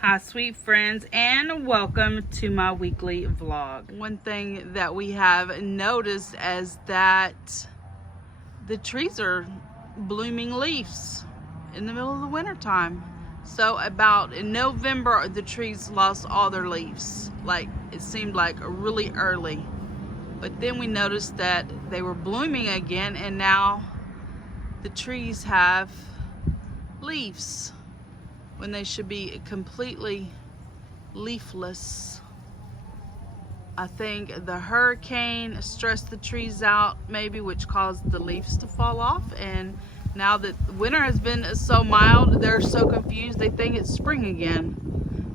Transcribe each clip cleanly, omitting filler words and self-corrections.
Hi sweet friends, and welcome to my weekly vlog. One thing that we have noticed is that the trees are blooming leaves in the middle of the winter time. So about in November, the trees lost all their leaves. Like, it seemed like really early. But then we noticed that they were blooming again, and now the trees have leaves when they should be completely leafless. I think the hurricane stressed the trees out maybe, which caused the leaves to fall off, and now that winter has been so mild, they're so confused they think it's spring again.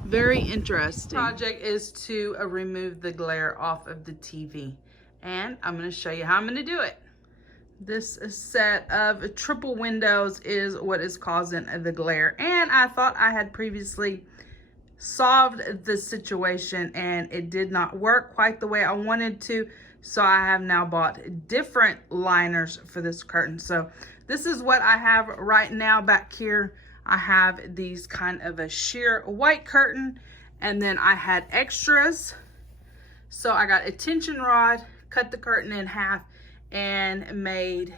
Very interesting. The project is to remove the glare off of the TV, and I'm going to show you how I'm going to do it. This set of triple windows is what is causing the glare, and I thought I had previously solved the situation and it did not work quite the way I wanted to, so I have now bought different liners for this curtain. So this is what I have right now. Back here I have these kind of a sheer white curtain, and then I had extras, so I got a tension rod, cut the curtain in half, and made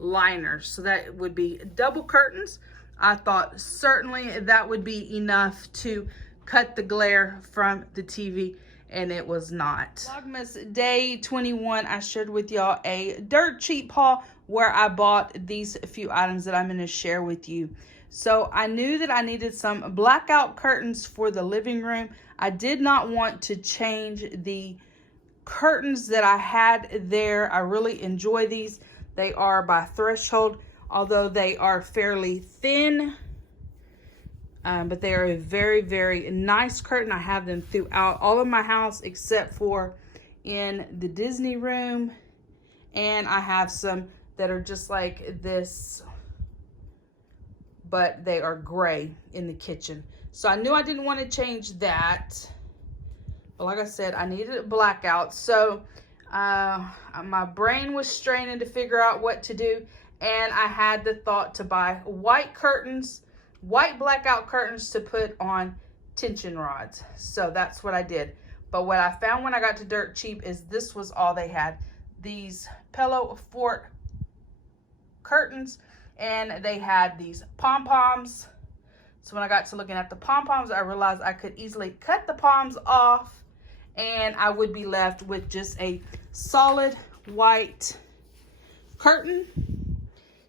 liners. So that would be double curtains. I thought certainly that would be enough to cut the glare from the TV, and it was not. Vlogmas day 21, I shared with y'all a dirt cheap haul where I bought these few items that I'm going to share with you. So I knew that I needed some blackout curtains for the living room. I did not want to change the curtains that I had there. I really enjoy these. They are by Threshold, although they are fairly thin, but they are a very, very nice curtain. I have them throughout all of my house except for in the Disney room, and I have some that are just like this, but they are gray in the kitchen. So I knew I didn't want to change that. But like I said, I needed a blackout. So my brain was straining to figure out what to do. And I had the thought to buy white curtains, white blackout curtains to put on tension rods. So that's what I did. But what I found when I got to Dirt Cheap is this was all they had. These Pillow Fort curtains, and they had these pom-poms. So when I got to looking at the pom-poms, I realized I could easily cut the poms off, and I would be left with just a solid white curtain.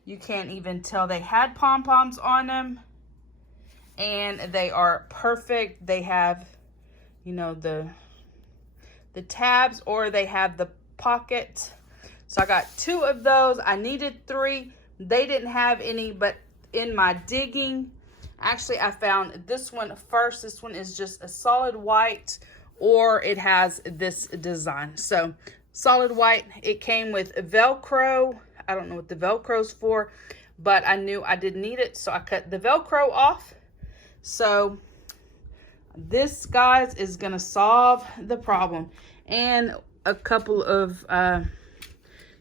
You can't even tell they had pom-poms on them, and they are perfect. They have, you know, the tabs, or they have the pocket. So I got 2 of those. I needed 3. They didn't have any, but in my digging, actually I found this one first. This one is just a solid white, or it has this design. So solid white. It came with Velcro. I don't know what the Velcro's for, but I knew I didn't need it, so I cut the Velcro off. So this, guys, is gonna solve the problem. And a couple of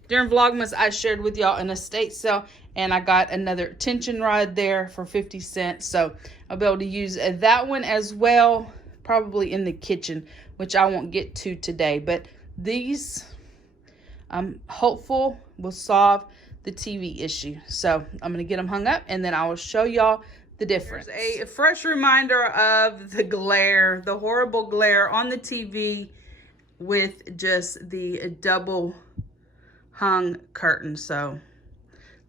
during Vlogmas, I shared with y'all an estate sale, and I got another tension rod there for 50 cents. So I'll be able to use that one as well, probably in the kitchen, which I won't get to today. But these, I'm hopeful, will solve the TV issue. So I'm going to get them hung up, and then I will show y'all the difference. Here's a fresh reminder of the glare, the horrible glare on the TV with just the double hung curtain. So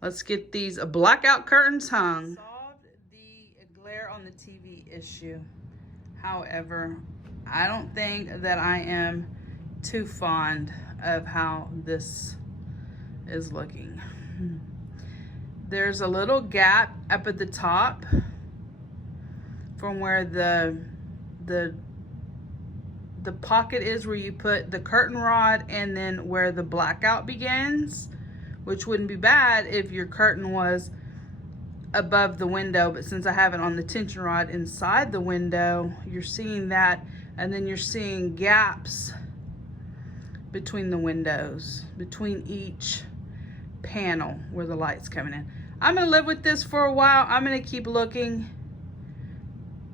let's get these blackout curtains hung. Solved the glare on the TV issue. However, I don't think that I am too fond of how this is looking. There's a little gap up at the top from where the pocket is, where you put the curtain rod, and then where the blackout begins, which wouldn't be bad if your curtain was above the window, but since I have it on the tension rod inside the window, you're seeing that, and then you're seeing gaps between the windows, between each panel where the light's coming in. I'm gonna live with this for a while. I'm gonna keep looking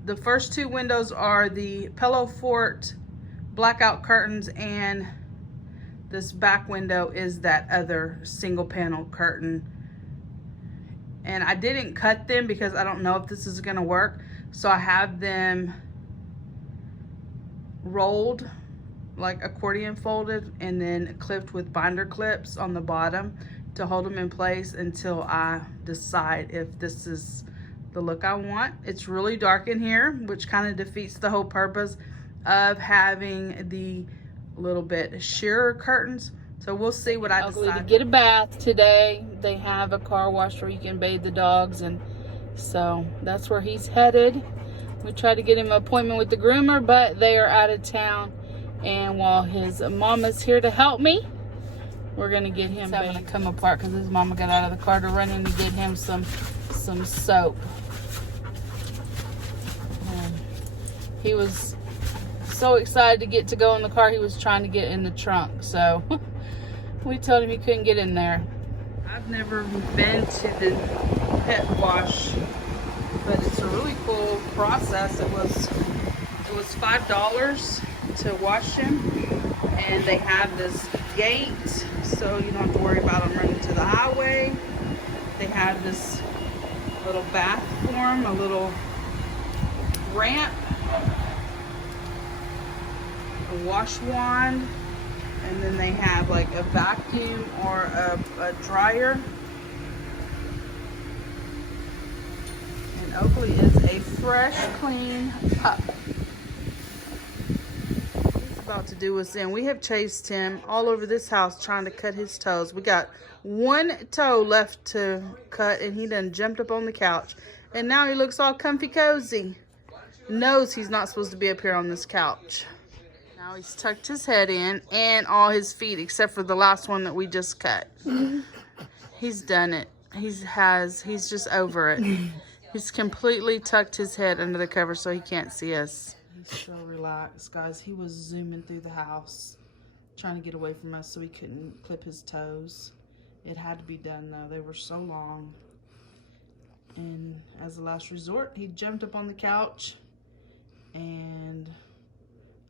the first two windows are the Pillow Fort blackout curtains, and this back window is that other single panel curtain. And I didn't cut them because I don't know if this is gonna work. So I have them rolled, like accordion folded, and then clipped with binder clips on the bottom to hold them in place until I decide if this is the look I want. It's really dark in here, which kind of defeats the whole purpose of having the little bit sheerer curtains. So we'll see what I decide. To get a bath today. They have a car wash where you can bathe the dogs, and so that's where he's headed. We tried to get him an appointment with the groomer, but they are out of town. And while his mama's here to help me, we're gonna get him having to come apart because his mama got out of the car to run in to get him some soap. He was so excited to get to go in the car, he was trying to get in the trunk. So we told him he couldn't get in there. I've never been to the pet wash, but it's a really cool process. It was $5 to wash him, and they have this gate, so you don't have to worry about them running to the highway. They have this little bath form, a little ramp, a wash wand, and then they have like a vacuum or a dryer. And Oakley is a fresh, clean pup. He's about to do us in. We have chased him all over this house trying to cut his toes. We got one toe left to cut, and he done jumped up on the couch. And now he looks all comfy cozy. Knows he's not supposed to be up here on this couch. Now he's tucked his head in and all his feet except for the last one that we just cut. He's done it. He's just over it. He's completely tucked his head under the cover so he can't see us. He's so relaxed, guys. He was zooming through the house trying to get away from us so he couldn't clip his toes. It had to be done though. They were so long. And as a last resort, he jumped up on the couch, and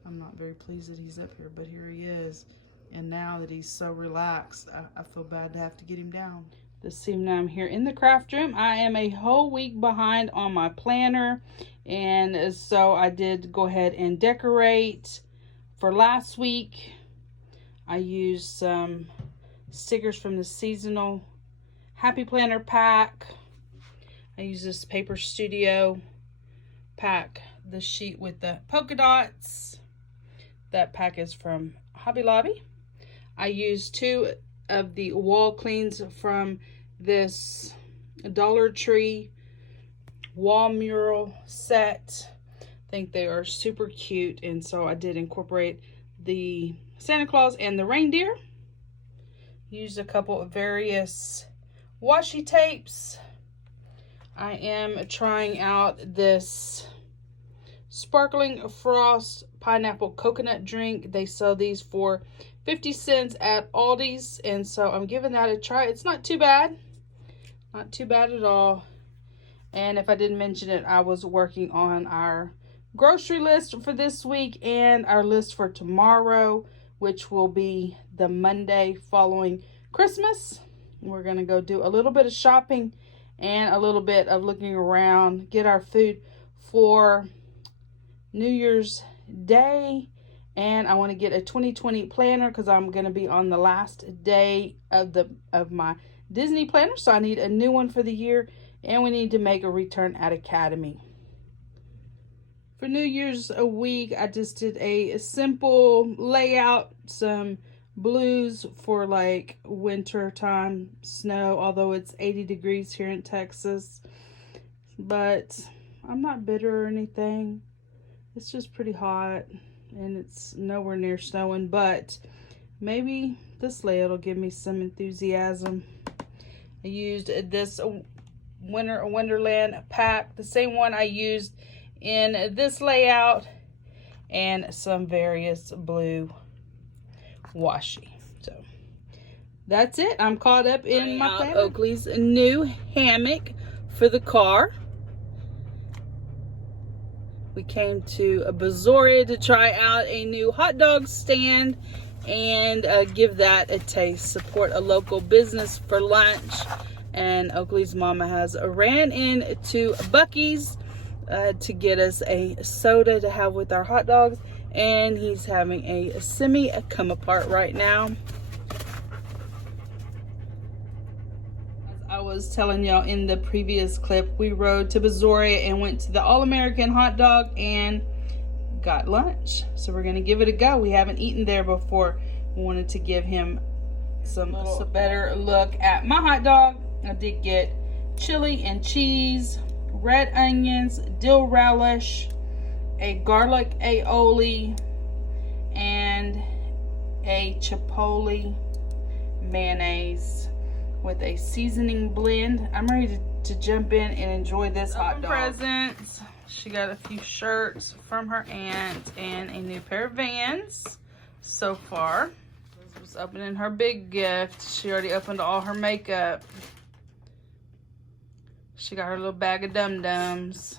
I'm not very pleased that he's up here, but here he is. And now that he's so relaxed, I feel bad to have to get him down. This evening I'm here in the craft room. I am a whole week behind on my planner, and so I did go ahead and decorate for last week. I used some stickers from the seasonal Happy Planner pack. I use this Paper Studio pack, the sheet with the polka dots. That pack is from Hobby Lobby. I used 2 of the wall cleans from this Dollar Tree wall mural set. I think they are super cute, and so I did incorporate the Santa Claus and the reindeer. Used a couple of various washi tapes. I am trying out this Sparkling Frost pineapple coconut drink. They sell these for 50 cents at Aldi's, and so I'm giving that a try. It's not too bad. Not too bad at all. And if I didn't mention it, I was working on our grocery list for this week and our list for tomorrow, which will be the Monday following Christmas. We're going to go do a little bit of shopping and a little bit of looking around, get our food for New Year's Day. And I want to get a 2020 planner because I'm going to be on the last day of my Disney planner. So I need a new one for the year, and we need to make a return at Academy. For New Year's week, I just did a simple layout, some blues for like winter time snow, although it's 80 degrees here in Texas. But I'm not bitter or anything. It's just pretty hot, and it's nowhere near snowing, but maybe this layout will give me some enthusiasm. I used this Winter Wonderland pack, the same one I used in this layout, and some various blue washi. So that's it. I'm caught up in my planner. Oakley's new hammock for the car. We came to a Brazoria to try out a new hot dog stand and give that a taste. Support a local business for lunch. And Oakley's mama has ran into Buc-ee's to get us a soda to have with our hot dogs. And he's having a semi come apart right now. I was telling y'all in the previous clip, we rode to Brazoria and went to the All-American hot dog and got lunch. So we're gonna give it a go. We haven't eaten there before. We wanted to give him some better look at my hot dog. I did get chili and cheese, red onions, dill relish, a garlic aioli, and a chipotle mayonnaise with a seasoning blend. I'm ready to jump in and enjoy this hot dog. Presents. She got a few shirts from her aunt and a new pair of Vans so far. This was opening her big gift. She already opened all her makeup. She got her little bag of dum-dums.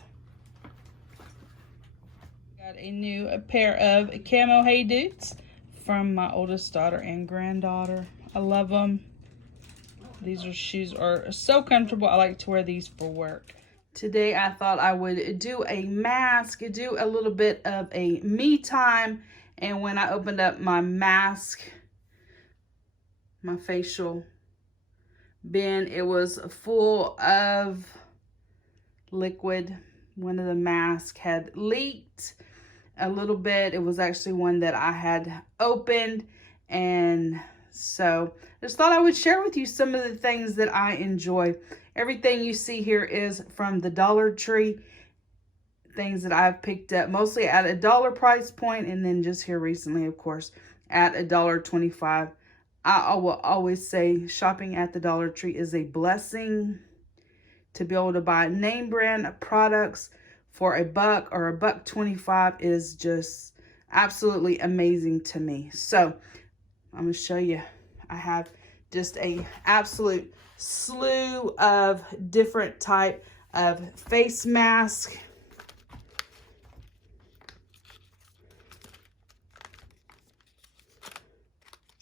Got a new pair of camo Hey Dudes from my oldest daughter and granddaughter. I love them. These shoes are so comfortable. I like to wear these for work. Today I thought I would do a mask, do a little bit of a me time. And when I opened up my mask, my facial bin, it was full of liquid. One of the masks had leaked a little bit. It was actually one that I had opened, and so just thought I would share with you some of the things that I enjoy. Everything you see here is from the Dollar Tree. Things that I've picked up mostly at $1 price point, and then just here recently, of course, at $1.25. I will always say shopping at the Dollar Tree is a blessing. To be able to buy name brand products for $1 or $1.25 is just absolutely amazing to me. So I'm gonna show you. I have just a absolute slew of different type of face mask.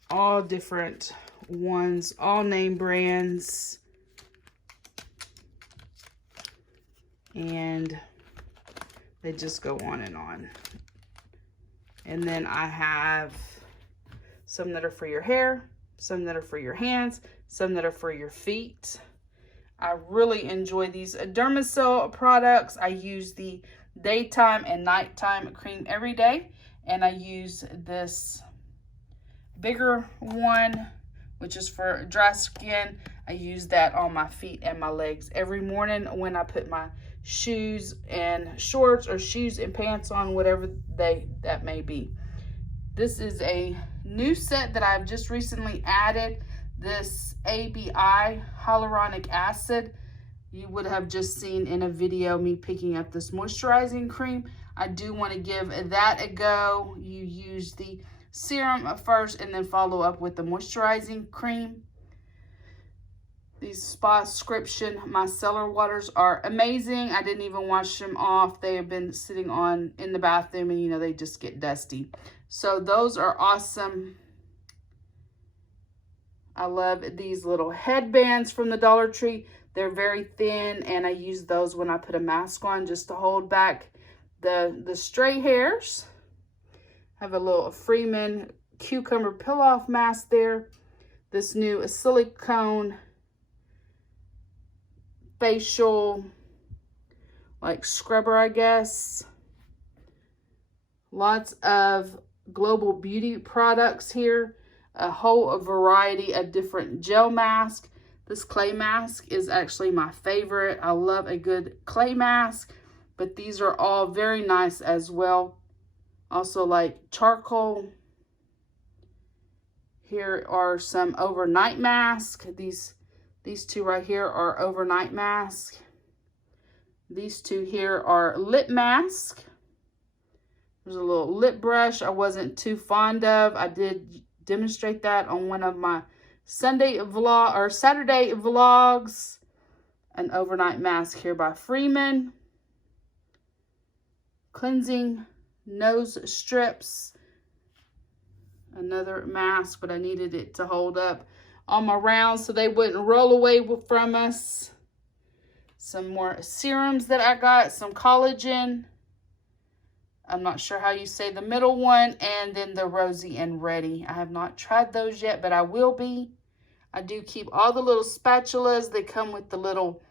All different ones, all name brands. And they just go on and on. And then I have some that are for your hair, some that are for your hands, some that are for your feet. I really enjoy these Dermasil products. I use the daytime and nighttime cream every day. And I use this bigger one, which is for dry skin. I use that on my feet and my legs every morning when I put my shoes and shorts or shoes and pants on, whatever that may be. This is a new set that I've just recently added. This ABI hyaluronic acid. You would have just seen in a video me picking up this moisturizing cream. I do want to give that a go. You use the serum first and then follow up with the moisturizing cream. These Spa Scription micellar waters are amazing. I didn't even wash them off. They have been sitting in the bathroom, and you know, they just get dusty. So those are awesome. I love these little headbands from the Dollar Tree. They're very thin, and I use those when I put a mask on just to hold back the stray hairs. I have a little Freeman cucumber peel-off mask there. This new silicone facial like scrubber, I guess. Lots of Global Beauty products here. A whole variety of different gel masks. This clay mask is actually my favorite. I love a good clay mask, but these are all very nice as well. Also like charcoal. Here are some overnight masks. These two right here are overnight masks. These two here are lip masks. There's a little lip brush I wasn't too fond of. I did demonstrate that on one of my Saturday vlogs. An overnight mask here by Freeman. cleansing nose strips. Another mask, but I needed it to hold up all my rounds so they wouldn't roll away from us. Some more serums that I got, some collagen. I'm not sure how you say the middle one. And then the Rosy and Ready. I have not tried those yet, but I will be. I do keep all the little spatulas that come with the little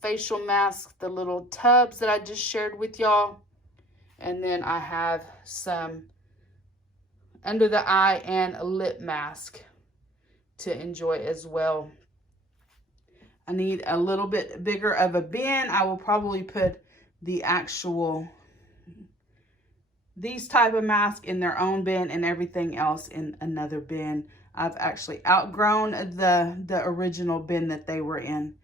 facial mask, the little tubs that I just shared with y'all. And then I have some under the eye and a lip mask to enjoy as well. I need a little bit bigger of a bin. I will probably put the actual, these type of masks in their own bin and everything else in another bin. I've actually outgrown the original bin that they were in.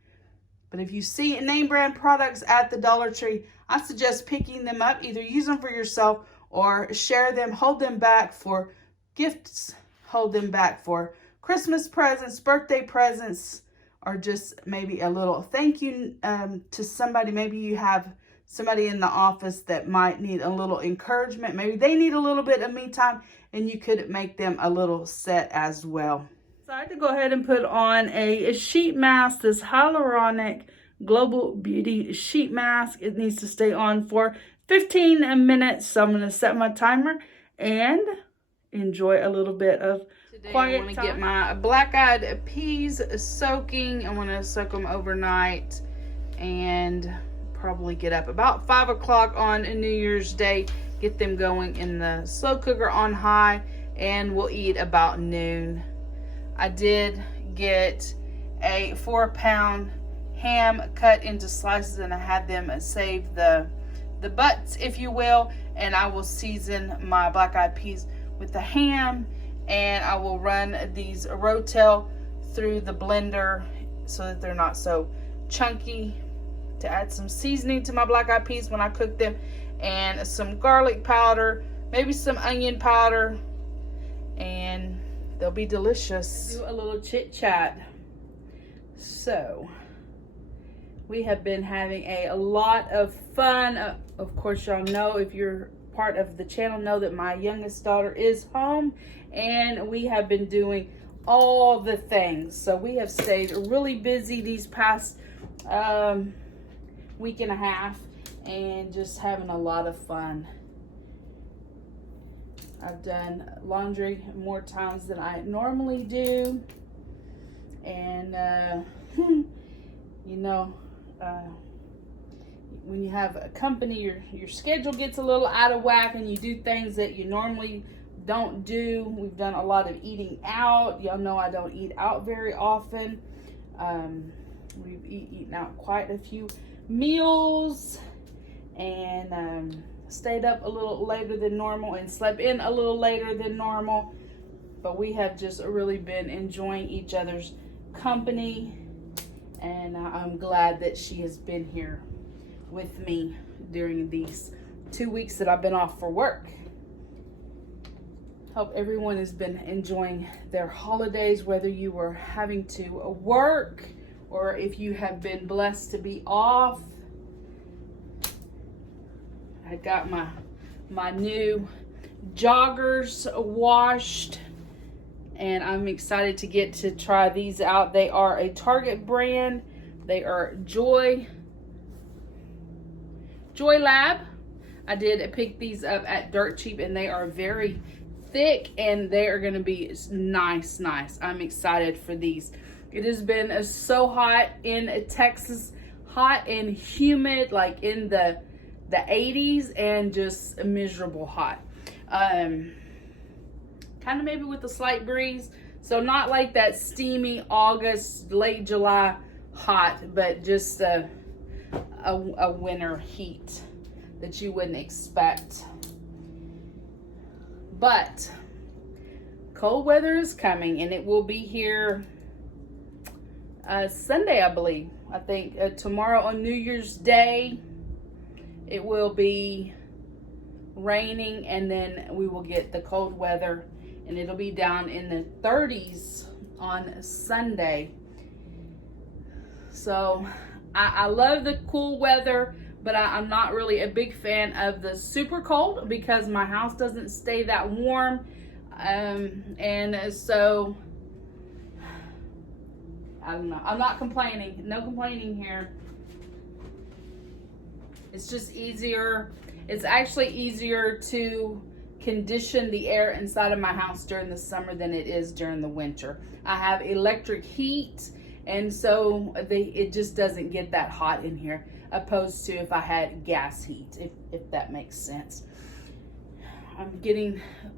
But if you see name brand products at the Dollar Tree, I suggest picking them up. Either use them for yourself or share them, hold them back for gifts, hold them back for Christmas presents, birthday presents, or just maybe a little thank you to somebody. Maybe you have somebody in the office that might need a little encouragement. Maybe they need a little bit of me time, and you could make them a little set as well. So I had to go ahead and put on a sheet mask, this hyaluronic Global Beauty sheet mask. It needs to stay on for 15 minutes. So I'm going to set my timer and enjoy a little bit of quiet time. I want to get my black-eyed peas soaking. I want to soak them overnight and probably get up about 5 o'clock on New Year's Day, get them going in the slow cooker on high, and we'll eat about noon. I did get a 4-pound ham cut into slices, and I had them save the butts, if you will, and I will season my black-eyed peas with the ham, and I will run these rotel through the blender so that they're not so chunky, to add some seasoning to my black-eyed peas when I cook them, and some garlic powder, maybe some onion powder, and they'll be delicious. Do a little chit chat. So we have been having a lot of fun. Of course, y'all know, if you're part of the channel, know that my youngest daughter is home, and we have been doing all the things. So we have stayed really busy these past week and a half, and just having a lot of fun. I've done laundry more times than I normally do, and you know, when you have a company, your schedule gets a little out of whack, and you do things that you normally don't do. We've done a lot of eating out. Y'all know I don't eat out very often. We've eaten out quite a few meals, and stayed up a little later than normal and slept in a little later than normal. But we have just really been enjoying each other's company, and I'm glad that she has been here with me during these 2 weeks that I've been off for work. Hope everyone has been enjoying their holidays, whether you were having to work or if you have been blessed to be off. I got my new joggers washed, and I'm excited to get to try these out. They are a Target brand. They are Joy Lab. I did pick these up at Dirt Cheap, and they are very thick, and they are going to be nice. I'm excited for these. It has been so hot in Texas, hot and humid, like in the 80s, and just miserable hot. Kind of maybe with a slight breeze, so not like that steamy August, late July hot, but just a winter heat that you wouldn't expect. But cold weather is coming, and it will be here Sunday, I believe. I think tomorrow on New Year's Day it will be raining, and then we will get the cold weather, and it'll be down in the 30s on Sunday. So I love the cool weather, but I'm not really a big fan of the super cold because my house doesn't stay that warm. And so, I don't know. I'm not complaining. No complaining here. It's just easier. It's actually easier to condition the air inside of my house during the summer than it is during the winter. I have electric heat, and so it just doesn't get that hot in here, opposed to if I had gas heat, if that makes sense. I'm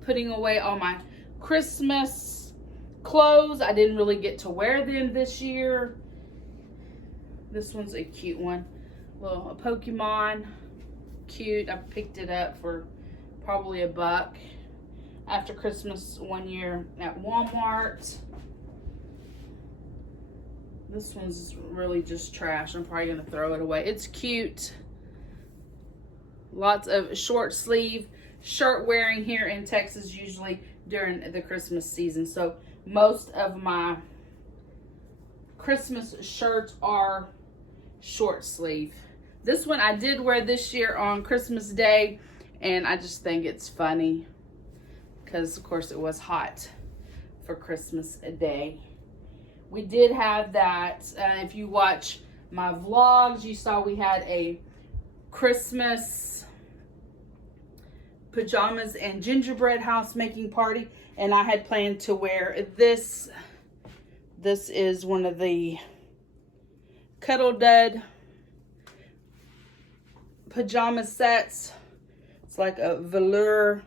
putting away all my Christmas clothes. I didn't really get to wear them this year. This one's a cute one. A Pokemon. Cute. I picked it up for probably $1 after Christmas one year at Walmart. This one's really just trash. I'm probably going to throw it away. It's cute. Lots of short sleeve shirt wearing here in Texas usually during the Christmas season. So most of my Christmas shirts are short sleeve. This one I did wear this year on Christmas Day, and I just think it's funny because, of course, it was hot for Christmas Day. We did have that. If you watch my vlogs, you saw we had a Christmas pajamas and gingerbread house making party, and I had planned to wear this. This is one of the Cuddle Dud pajama sets. It's like a velour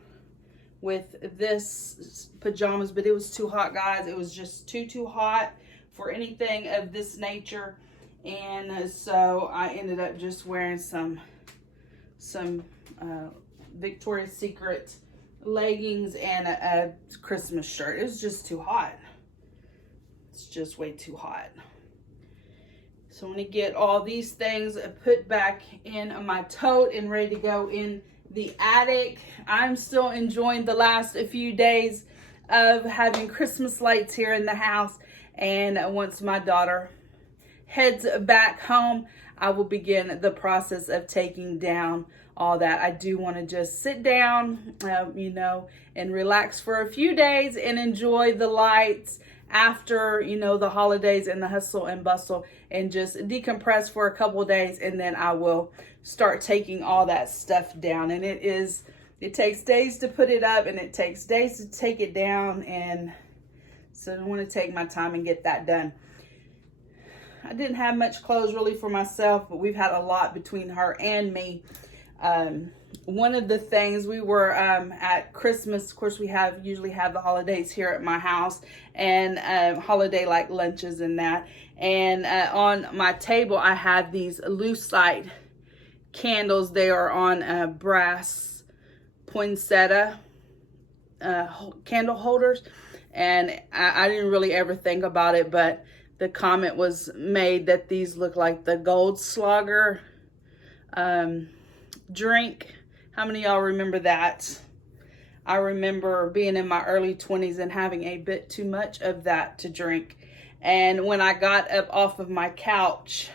with this pajamas, but it was too hot, guys. It was just too hot for anything of this nature, and so I ended up just wearing some Victoria's Secret leggings and a Christmas shirt. It was just too hot. It's just way too hot. So I'm going to get all these things put back in my tote and ready to go in the attic. I'm still enjoying the last few days of having Christmas lights here in the house. And once my daughter heads back home, I will begin the process of taking down all that. I do want to just sit down, and relax for a few days and enjoy the lights after, the holidays and the hustle and bustle, and just decompress for a couple of days, and then I will start taking all that stuff down. And it takes days to put it up, and it takes days to take it down, and so I want to take my time and get that done. I didn't have much clothes really for myself, but we've had a lot between her and me. One of the things, we were at Christmas, of course we usually have the holidays here at my house, and holiday like lunches and that, and on my table I have these lucite candles. They are on brass poinsettia candle holders, and I didn't really ever think about it, but the comment was made that these look like the Goldschlager drink. How many of y'all remember that? I remember being in my early 20s and having a bit too much of that to drink. And when I got up off of my couch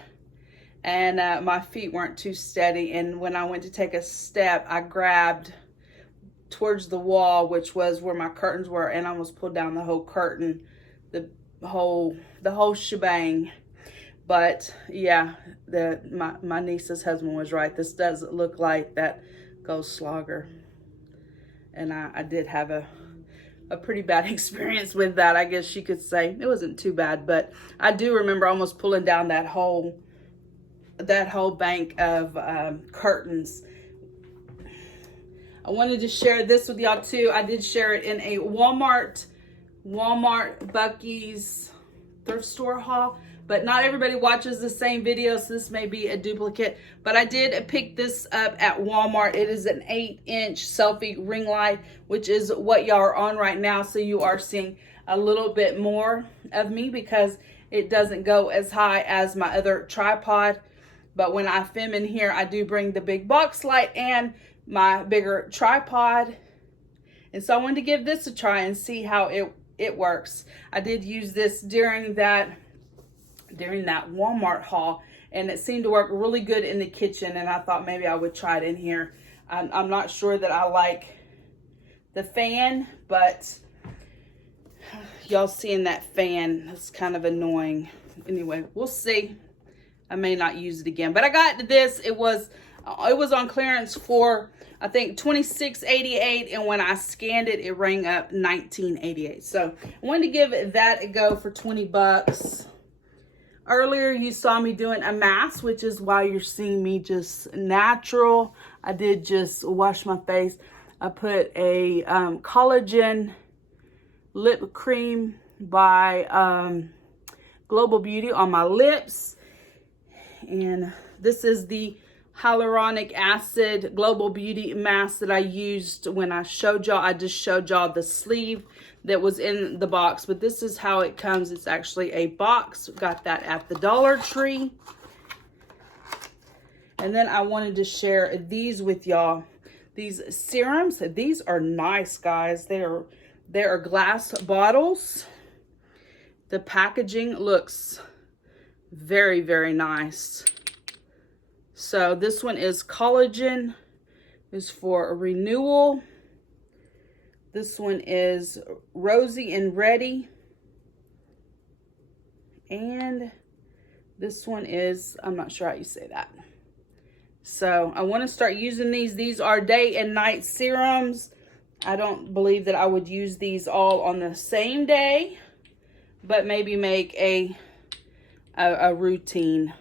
and my feet weren't too steady, and when I went to take a step, I grabbed towards the wall, which was where my curtains were, and I almost pulled down the whole curtain, the whole shebang. But yeah, my niece's husband was right. This does look like that Goldschlager. And I did have a pretty bad experience with that, I guess you could say. It wasn't too bad, but I do remember almost pulling down that whole bank of curtains. I wanted to share this with y'all too. I did share it in a Walmart, Buc-ee's thrift store haul, but not everybody watches the same video, so this may be a duplicate. But I did pick this up at Walmart. It is an 8-inch selfie ring light, which is what y'all are on right now. So you are seeing a little bit more of me because it doesn't go as high as my other tripod. But when I film in here, I do bring the big box light and my bigger tripod. And so I wanted to give this a try and see how it works. I did use this during that Walmart haul, and it seemed to work really good in the kitchen, and I thought maybe I would try it in here. I'm not sure that I like the fan, but y'all seeing that fan is kind of annoying. Anyway, we'll see. I may not use it again, but I got this. It was on clearance for, I think, $26.88, and when I scanned it, it rang up $19.88. So I wanted to give that a go for 20 bucks. Earlier, you saw me doing a mask, which is why you're seeing me just natural. I did just wash my face. I put a collagen lip cream by Global Beauty on my lips. And this is the hyaluronic acid Global Beauty mask that I used when I showed y'all. I just showed y'all the sleeve that was in the box, but this is how it comes. It's actually a box. Got that at the Dollar Tree. And then I wanted to share these with y'all. These serums, these are nice, guys. They are glass bottles. The packaging looks very, very nice. So this one is collagen, is for a renewal. This one is Rosy and Ready. And this one is, I'm not sure how you say that. So I want to start using these. These are day and night serums. I don't believe that I would use these all on the same day, but maybe make a routine.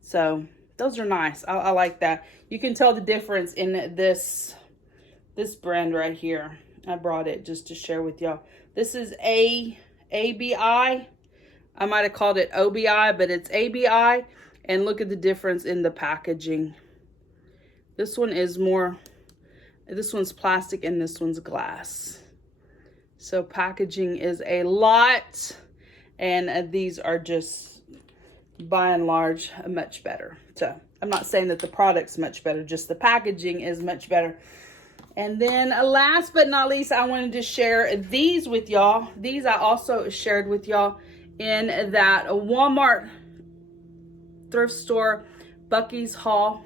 So those are nice. I like that. You can tell the difference in this brand right here. I brought it just to share with y'all. This is ABI. I might have called it OBI, but it's ABI. And look at the difference in the packaging. This one is more, this one's plastic and this one's glass. So packaging is a lot. And these are just, by and large, much better. So I'm not saying that the product's much better, just the packaging is much better. And then last but not least, I wanted to share these with y'all. These I also shared with y'all in that Walmart thrift store Bucky's haul.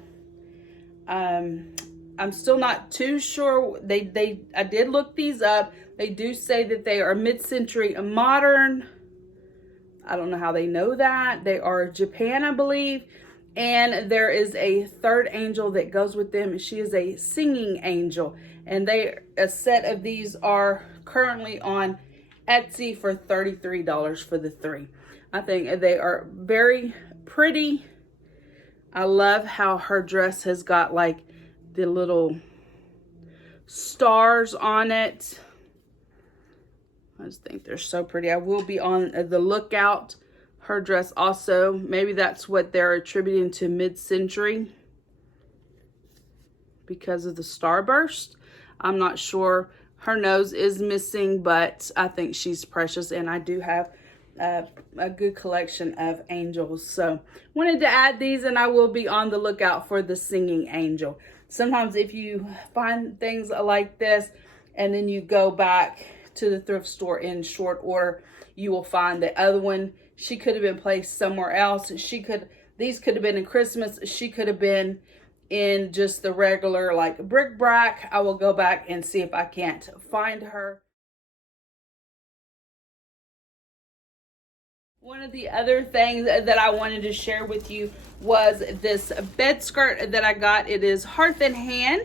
I'm still not too sure. I did look these up. They do say that they are mid-century modern. I don't know how they know that. They are Japan, I believe. And there is a third angel that goes with them. She is a singing angel. And a set of these are currently on Etsy for $33 for the 3. I think they are very pretty. I love how her dress has got like the little stars on it. I just think they're so pretty. I will be on the lookout. Her dress also, maybe that's what they're attributing to mid-century because of the starburst. I'm not sure. Her nose is missing, but I think she's precious, and I do have a good collection of angels. So wanted to add these, and I will be on the lookout for the singing angel. Sometimes if you find things like this and then you go back to the thrift store in short order, you will find the other one, she could have been placed somewhere else. These could have been in Christmas. She could have been in just the regular like bric-a-brac. I will go back and see if I can't find her. One of the other things that I wanted to share with you was this bed skirt that I got. It is Hearth and Hand.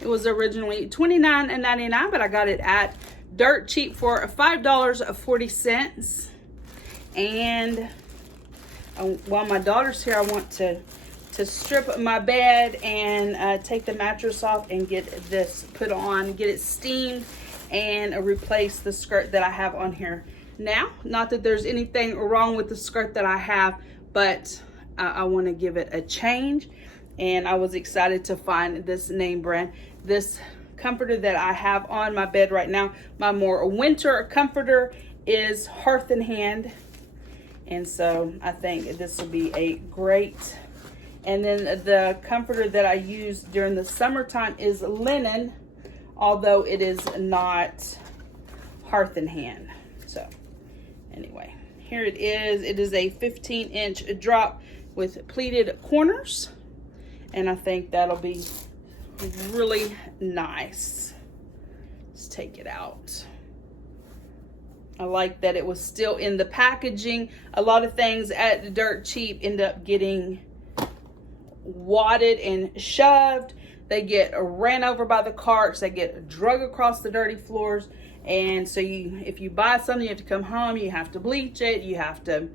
It was originally $29.99, but I got it at dirt cheap for $5.40. And while my daughter's here, I want to strip my bed and take the mattress off and get this put on, get it steamed, and replace the skirt that I have on here now. Not that there's anything wrong with the skirt that I have, but I want to give it a change. And I was excited to find this name brand. This comforter that I have on my bed right now, my more winter comforter, is Hearth and Hand. And so I think this will be a great. And then the comforter that I use during the summertime is linen, although it is not Hearth and Hand. So anyway, here it is. It is a 15-inch drop with pleated corners, and I think that'll be really nice. Let's take it out. I like that it was still in the packaging. A lot of things at Dirt Cheap end up getting wadded and shoved. They get ran over by the carts. They get drug across the dirty floors. And so if you buy something, you have to come home. You have to bleach it. You have to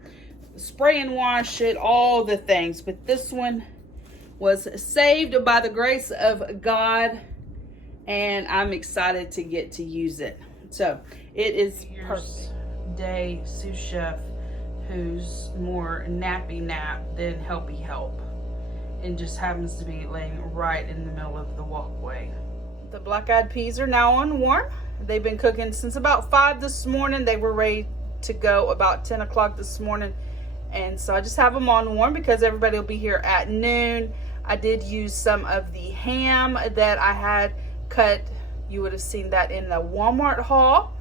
spray and wash it. All the things. But this one was saved by the grace of God. And I'm excited to get to use it. So it is first day sous chef who's more nappy nap than helpy help, and just happens to be laying right in the middle of the walkway. The black-eyed peas are now on warm. They've been cooking since about 5 this morning. They were ready to go about 10 o'clock this morning, and so I just have them on warm because everybody will be here at noon. I did use some of the ham that I had cut. You would have seen that in the Walmart haul.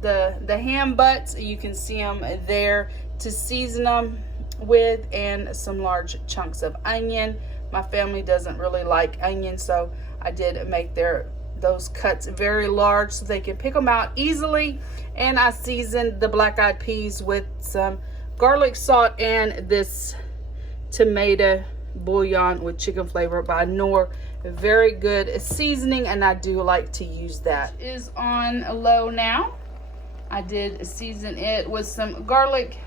The ham butts, you can see them there to season them with, and some large chunks of onion. My family doesn't really like onion, so I did make those cuts very large so they can pick them out easily. And I seasoned the black-eyed peas with some garlic salt and this tomato bouillon with chicken flavor by Knorr. Very good seasoning, and I do like to use that. It is on low now. I did season it with some garlic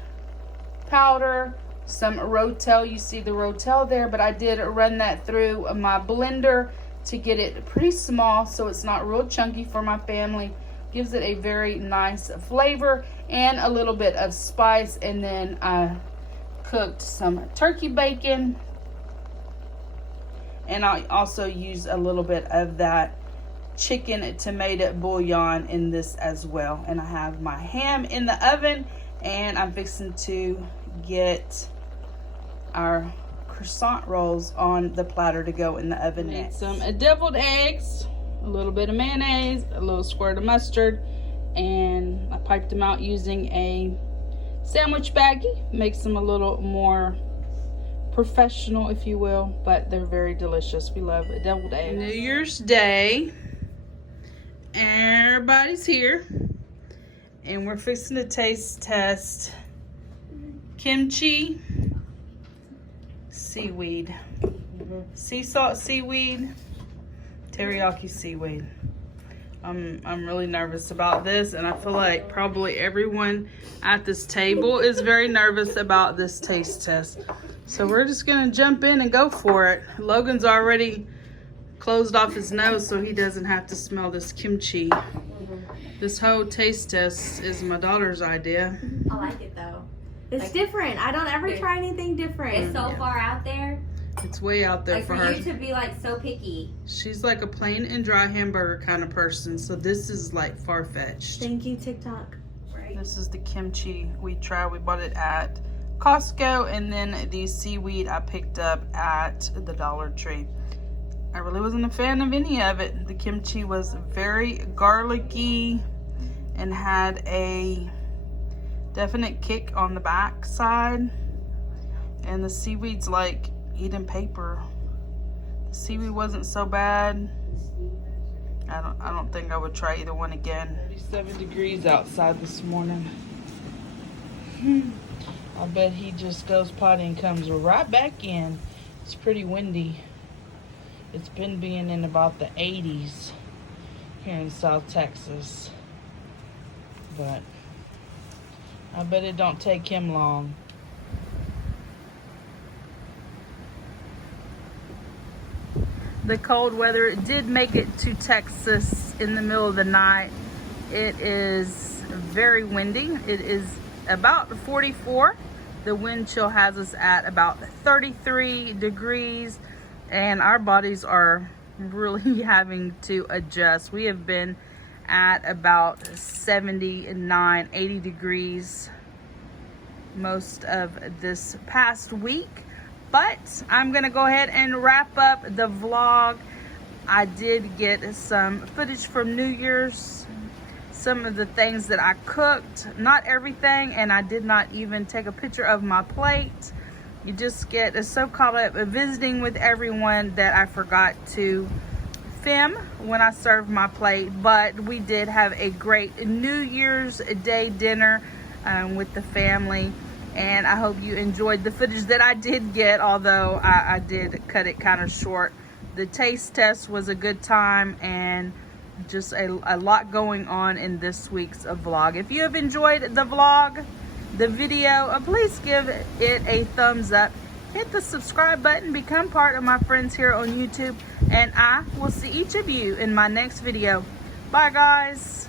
powder, some Rotel. You see the Rotel there, but I did run that through my blender to get it pretty small so it's not real chunky for my family. Gives it a very nice flavor and a little bit of spice. And then I cooked some turkey bacon, and I also used a little bit of that chicken tomato bouillon in this as well. And I have my ham in the oven, and I'm fixing to get our croissant rolls on the platter to go in the oven next. Some deviled eggs, a little bit of mayonnaise, a little squirt of mustard, and I piped them out using a sandwich baggie. Makes them a little more professional, if you will, but they're very delicious. We love deviled eggs. New Year's Day, everybody's here, and we're fixing to taste test kimchi seaweed, sea salt seaweed, teriyaki seaweed. I'm really nervous about this, and I feel like probably everyone at this table is very nervous about this taste test. So we're just gonna jump in and go for it. Logan's already closed off his nose so he doesn't have to smell this kimchi. This whole taste test is my daughter's idea. I like it though. It's like, different. I don't ever try anything different. It's so far out there. It's way out there like for for her. you to be like so picky. She's like a plain and dry hamburger kind of person, so this is like far-fetched. Thank you, TikTok. Right. This is the kimchi we tried. We bought it at Costco, and then the seaweed I picked up at the Dollar Tree. I really wasn't a fan of any of it. The kimchi was very garlicky and had a definite kick on the back side, and the seaweed's like eating paper. The seaweed wasn't so bad. I don't think I would try either one again. 37 degrees outside this morning. I bet he just goes potty and comes right back in. It's pretty windy. It's been being in about the 80s here in South Texas, but I bet it don't take him long. The cold weather did make it to Texas in the middle of the night. It is very windy. It is about 44. The wind chill has us at about 33 degrees, and our bodies are really having to adjust. We have been at about 79, 80 degrees most of this past week. But I'm gonna go ahead and wrap up the vlog. I did get some footage from New Year's, some of the things that I cooked, not everything, and I did not even take a picture of my plate. You just get so caught up visiting with everyone that I forgot to film when I served my plate. But we did have a great New Year's Day dinner with the family, and I hope you enjoyed the footage that I did get, although I did cut it kind of short. The taste test was a good time, and just a lot going on in this week's vlog. If you have enjoyed the vlog, the video, please give it a thumbs up. Hit the subscribe button, become part of my friends here on YouTube, and I will see each of you in my next video. Bye, guys.